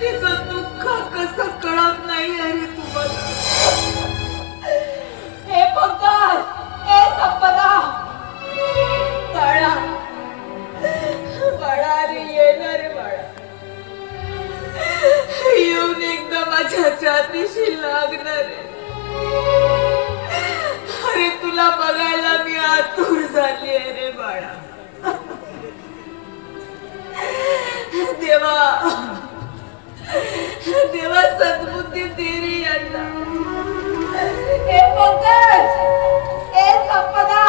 तिचं दुःख कसं कळत नाही अरे तुम्हाला. हे पंकज, हे संपदा, बाळा बाळा रे येणार रे बाळा, येऊन एकदा माझ्या छातीशी लागणार आहे. अरे तुला बघायला मी आतुर झाली आहे रे बाळा. देवा देवा सद्बुद्धी तेरी यांना. हे पंकज, हे संपदा,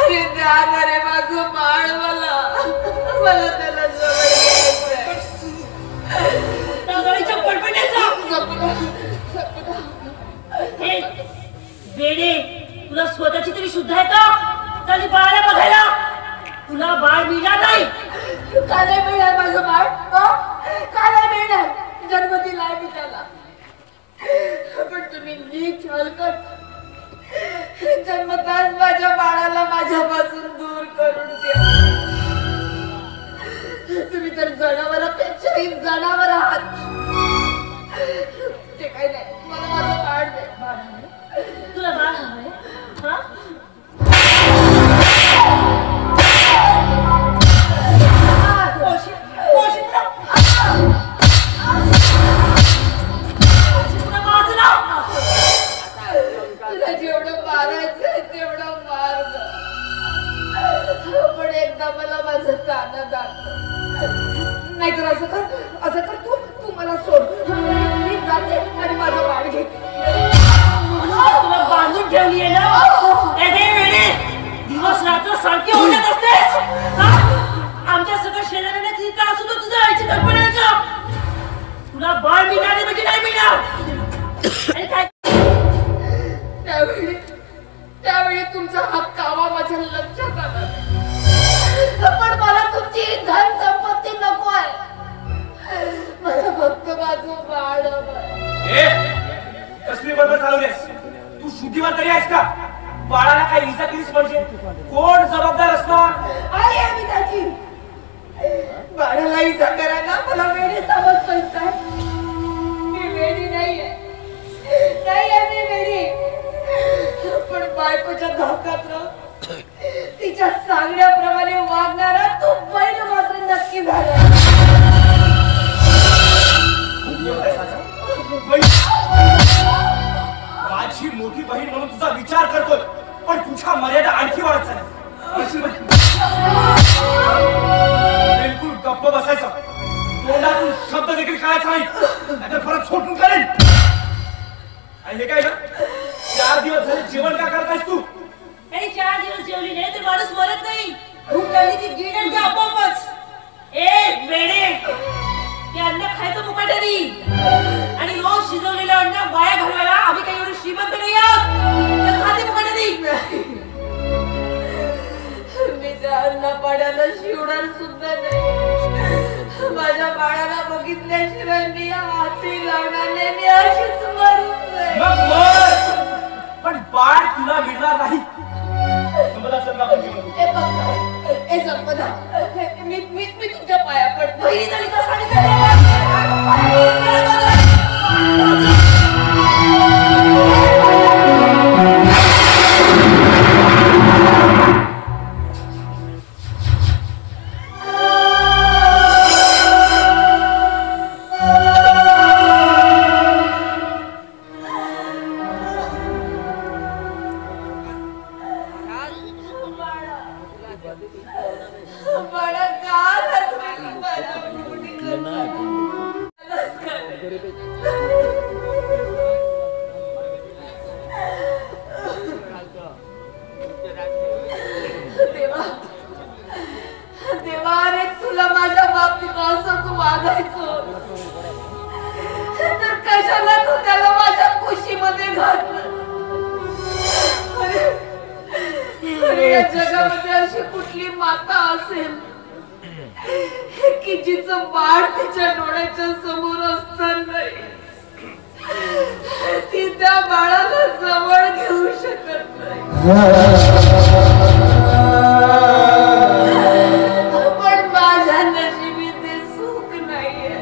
अरे द्या ना रे माझं बाळ मला, मला त्याला जवळ घ्यायचंय. वेडे, तुला स्वतःची तरी शुद्ध आहे का? चाली बाळाला बघायला. तुला बाळ मिळणार नाही. का नाही मिळणार माझं बाळ? का नाही मिळणार? जन्म दिलाय मी त्याला. पण तुम्ही नीट हलकट जन्मताच माझ्या बाळाला माझ्यापासून दूर करून द्या. तुम्ही तर जनावरापेक्षाही जनावर आहात. ते काही नाही, मला माझं बाळ दे. तुला बाळ हवंय? हा? तुला जेवढं मारायचंय तेवढं मार, पण एकदा मला माझं ताना दाखव. नाहीतर असं कर तू मला सोड. मी जाते आणि माझं बाळ घेते. तुला बांधून ठेवली आहे ना? दिवस रात्र सारखी ओढत असतेस. आमच्या सगळं शेजाऱ्यांना किती त्रास होतो तुझ्या आईची कल्पनेचा. तुला बाळ मिळणार म्हणजे नाही मिळणार. त्यावेळी तुमचा हा कावा माझ्या लक्षात आला. पण मला तुमची धन संपत्ती नको आहे. मला फक्त माझं बाळ हवंय. कसली बडबड चालवलीस तू? शुद्धीवर तरी आहेस का? बाळाला काही इजा केलीस म्हणजे कोण जबाबदार असणार? आई आहे मी त्याची. बाळाला इजा करायला मला वेडी समजतोय काय? मी वेडी नाहीये, मी वेडी. पण बायकोच्या धाकात तिच्या सांगण्याप्रमाणे वागणारा तो बैल मात्र नक्की झाला. माझी मोठी बहीण म्हणून तुझा विचार करतोय, पण तुझ्या मर्यादा आणखी वाढत चालल्या. बिलकुल गप्प बसायचं. तोंडातून शब्द देखील काढायचा नाही, नाहीतर परत सोडून काढेल. आणि हे काय ना, 4 दिवस झाले जेवण का करतायस तू? आणि 4 दिवस जेवली नाही तर माणूस मरत नाही. भूक लागली की गिळण घ्या आपोआपच. वेडे, ते अन्न खायचं मुकाट्याने. आणि रोज शिजवलेलं अन्न वाया घालवायला आम्ही काही एवढे श्रीमंत नाही आहोत. तर खाते मुकाट्याने. मी त्या अन्नपाण्याला शिवणार सुद्धा नाही. माझ्या बाळाला बघितल्याशिवाय मी हाती लावणार नाही. मी अशीच मरून जाईल. पण बाळ तुला मिळणार नाही. संपदा, मी तुमच्या पाया पडतो. जगामध्ये अशी कुठली माता असेल की जिचं बाळ तिच्या डोळ्याच्या समोर असताना ती त्या बाळाला जवळ घेऊ शकत नाही. पण माझ्या नशिबी ते सुख नाहीये.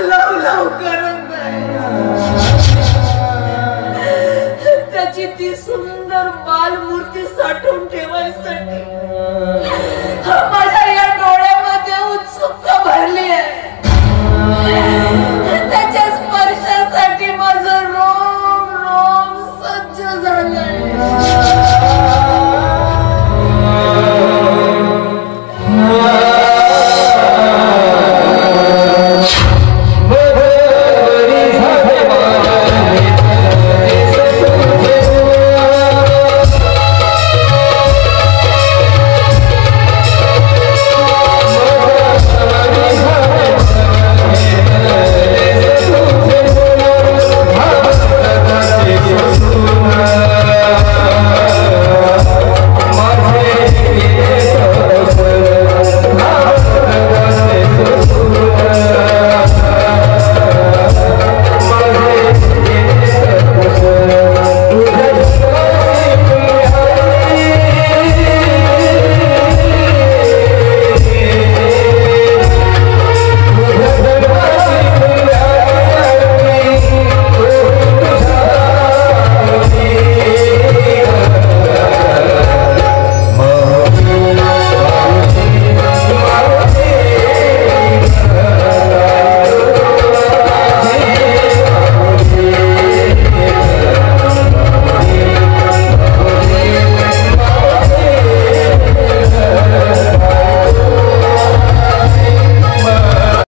लव लव करत आहे. त्याची ती सुंदर बालमूर्ती साठवून ठेवायसाठी